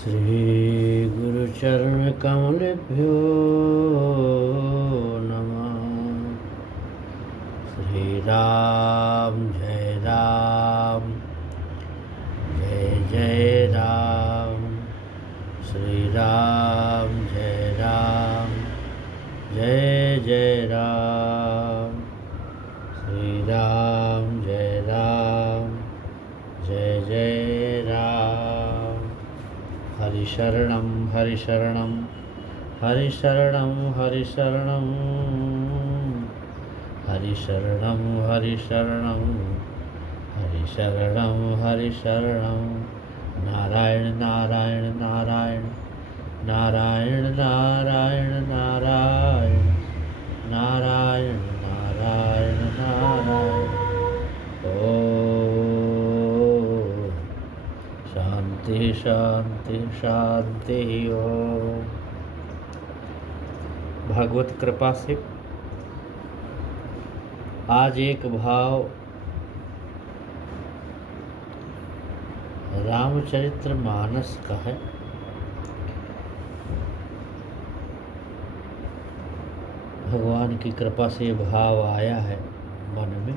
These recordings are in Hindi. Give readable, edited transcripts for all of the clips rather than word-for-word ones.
श्रीगुरुचरणकमलेभ्यो नमः। श्रीराम जय राम, जय जय राम। श्रीराम जय राम, जय जय राम। श्रीराम जय राम, जय जय राम। हरि शरणं हरि शरणं, हरि शरणं हरि शरणं, हरि शरणं हरि शरणं, हरि शरणं हरि शरणं। नारायण नारायण नारायण, नारायण नारायण नारायण, नारायण नारायण नारायण। ओम शांति शांति शांति। ओम। भगवत कृपा से आज एक भाव रामचरित्र मानस का है। भगवान की कृपा से भाव आया है मन में।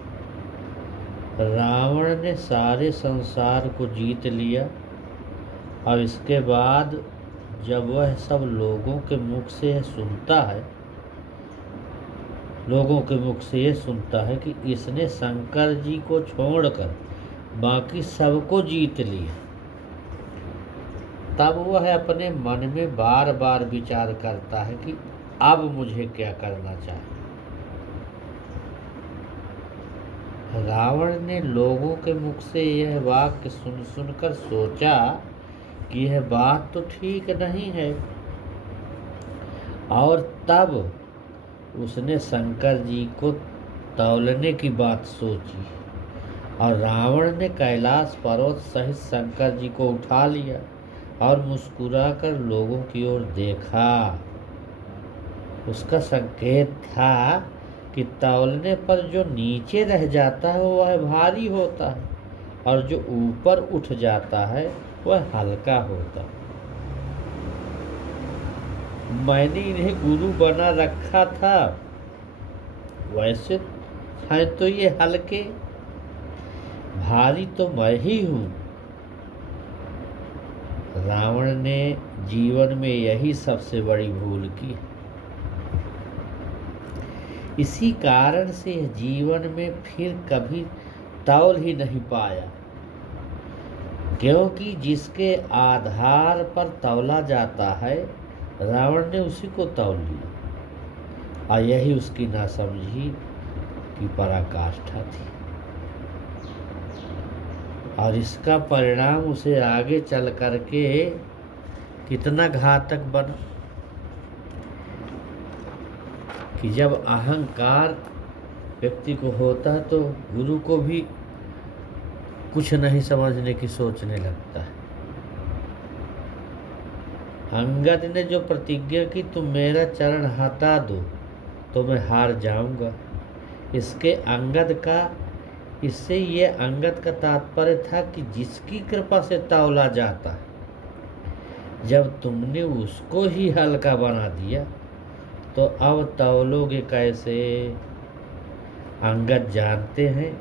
रावण ने सारे संसार को जीत लिया। अब इसके बाद जब वह सब लोगों के मुख से यह सुनता है, लोगों के मुख से ये सुनता है कि इसने शंकर जी को छोड़कर बाकी सबको जीत लिया, तब वह अपने मन में बार बार विचार करता है कि अब मुझे क्या करना चाहिए। रावण ने लोगों के मुख से यह वाक्य सुन सुनकर सोचा कि यह बात तो ठीक नहीं है, और तब उसने शंकर जी को तौलने की बात सोची और रावण ने कैलाश पर्वत सहित शंकर जी को उठा लिया और मुस्कुराकर लोगों की ओर देखा। उसका संकेत था कि तौलने पर जो नीचे रह जाता है वह भारी होता है और जो ऊपर उठ जाता है वह हल्का होता है। मैंने इन्हें गुरु बना रखा था, वैसे हैं तो ये हल्के, भारी तो मैं ही हूँ। रावण ने जीवन में यही सबसे बड़ी भूल की। इसी कारण से जीवन में फिर कभी तौल ही नहीं पाया, क्योंकि जिसके आधार पर तौला जाता है रावण ने उसी को तौल लिया, और यही उसकी नासमझी की पराकाष्ठा थी। और इसका परिणाम उसे आगे चल करके कितना घातक बना कि जब अहंकार व्यक्ति को होता है तो गुरु को भी कुछ नहीं समझने की सोचने लगता है। अंगद ने जो प्रतिज्ञा की तुम मेरा चरण हटा दो तो मैं हार जाऊंगा, इससे ये अंगद का तात्पर्य था कि जिसकी कृपा से तौला जाता है, जब तुमने उसको ही हल्का बना दिया तो अब तौलोगे कैसे। अंगद जानते हैं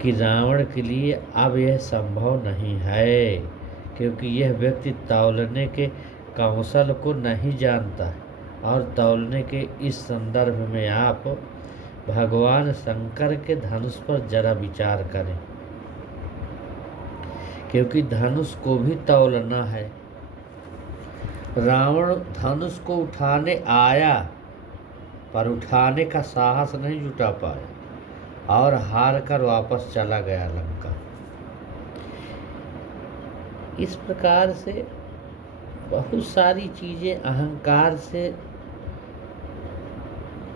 कि रावण के लिए अब यह संभव नहीं है, क्योंकि यह व्यक्ति तौलने के कौशल को नहीं जानता है। और तौलने के इस संदर्भ में आप भगवान शंकर के धनुष पर जरा विचार करें, क्योंकि धनुष को भी तौलना है। रावण धनुष को उठाने आया पर उठाने का साहस नहीं जुटा पाया और हार कर वापस चला गया लंका। इस प्रकार से बहुत सारी चीजें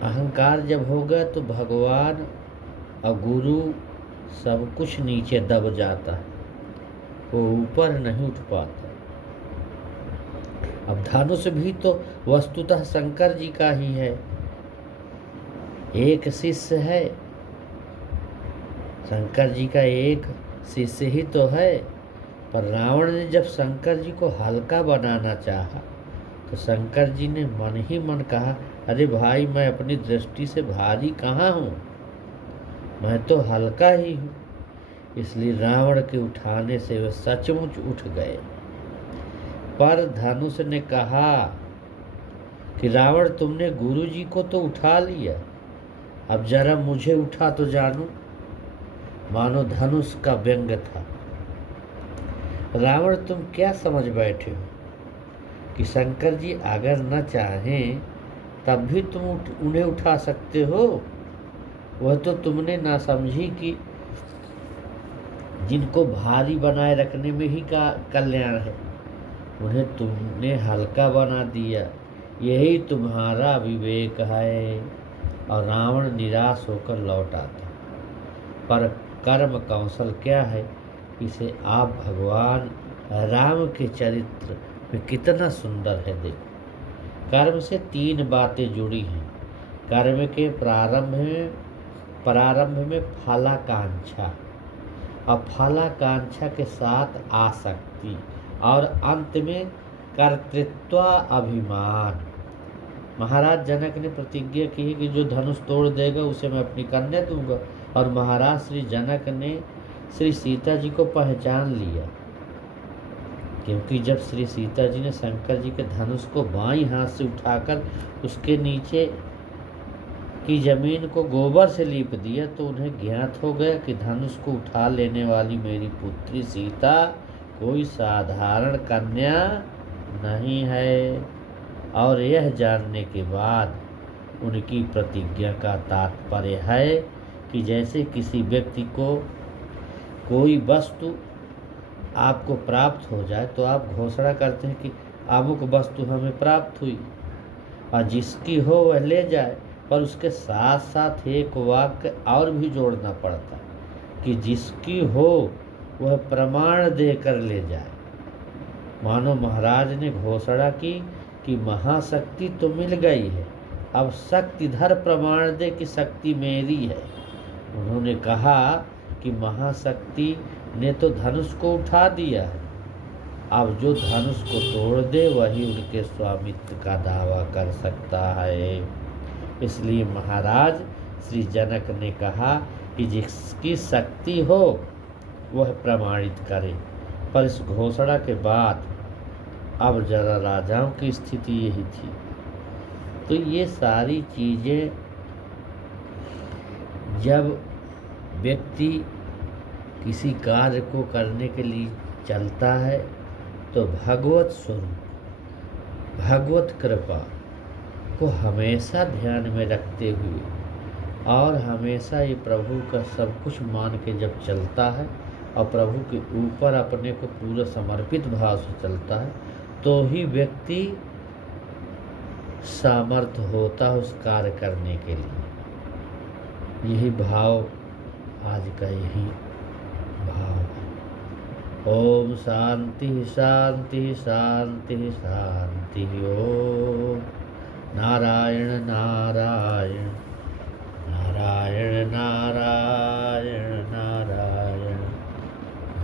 अहंकार जब होगा तो भगवान और गुरु सब कुछ नीचे दब जाता है, वो ऊपर नहीं उठ पाता। अब धनुष भी तो वस्तुतः शंकर जी का ही है। एक शिष्य है, शंकर जी का एक शिष्य ही तो है, पर रावण ने जब शंकर जी को हल्का बनाना चाहा तो शंकर जी ने मन ही मन कहा, अरे भाई, मैं अपनी दृष्टि से भारी कहाँ हूँ, मैं तो हल्का ही हूँ। इसलिए रावण के उठाने से वे सचमुच उठ गए। पर धनुष ने कहा कि रावण, तुमने गुरु जी को तो उठा लिया, अब जरा मुझे उठा तो जानू। मानो धनुष का व्यंग था। रावण, तुम क्या समझ बैठे हो कि शंकर जी अगर न चाहें तब भी तुम उन्हें उठा सकते हो? वह तो तुमने ना समझी कि जिनको भारी बनाए रखने में ही का कल्याण है, उन्हें तुमने हल्का बना दिया। यही तुम्हारा विवेक है। और रावण निराश होकर लौट आता। पर कर्म कौशल क्या है, इसे आप भगवान राम के चरित्र में कितना सुंदर है देखो। कर्म से 3 बातें जुड़ी हैं। कर्म के प्रारंभ में फलाकांक्षा, और फलाकांक्षा के साथ आसक्ति, और अंत में कर्तृत्व अभिमान। महाराज जनक ने प्रतिज्ञा की कि जो धनुष तोड़ देगा उसे मैं अपनी कन्या दूंगा। और महाराज श्री जनक ने श्री सीता जी को पहचान लिया, क्योंकि जब श्री सीता जी ने शंकर जी के धनुष को बाईं हाथ से उठाकर उसके नीचे की जमीन को गोबर से लीप दिया तो उन्हें ज्ञात हो गया कि धनुष को उठा लेने वाली मेरी पुत्री सीता कोई साधारण कन्या नहीं है। और यह जानने के बाद उनकी प्रतिज्ञा का तात्पर्य है कि जैसे किसी व्यक्ति को कोई वस्तु आपको प्राप्त हो जाए तो आप घोषणा करते हैं कि अमुक वस्तु हमें प्राप्त हुई, और जिसकी हो वह ले जाए। पर उसके साथ साथ एक वाक्य और भी जोड़ना पड़ता है कि जिसकी हो वह प्रमाण देकर ले जाए। मानो महाराज ने घोषणा की कि महाशक्ति तो मिल गई है, अब शक्तिधर प्रमाण दे कि शक्ति मेरी है। उन्होंने कहा कि महाशक्ति ने तो धनुष को उठा दिया है, अब जो धनुष को तोड़ दे वही उनके स्वामित्व का दावा कर सकता है। इसलिए महाराज श्री जनक ने कहा कि जिसकी शक्ति हो वह प्रमाणित करे। पर इस घोषणा के बाद अब जरा राजाओं की स्थिति यही थी। तो ये सारी चीज़ें जब व्यक्ति किसी कार्य को करने के लिए चलता है तो भगवत स्वरूप, भगवत कृपा को हमेशा ध्यान में रखते हुए और हमेशा ये प्रभु का सब कुछ मान के जब चलता है और प्रभु के ऊपर अपने को पूरा समर्पित भाव से चलता है तो ही व्यक्ति सामर्थ्य होता है उस कार्य करने के लिए। यही भाव आज का यही भाव है। ओम शांति शांति शांति शांति। ओम नारायण नारायण नारायण नारायण।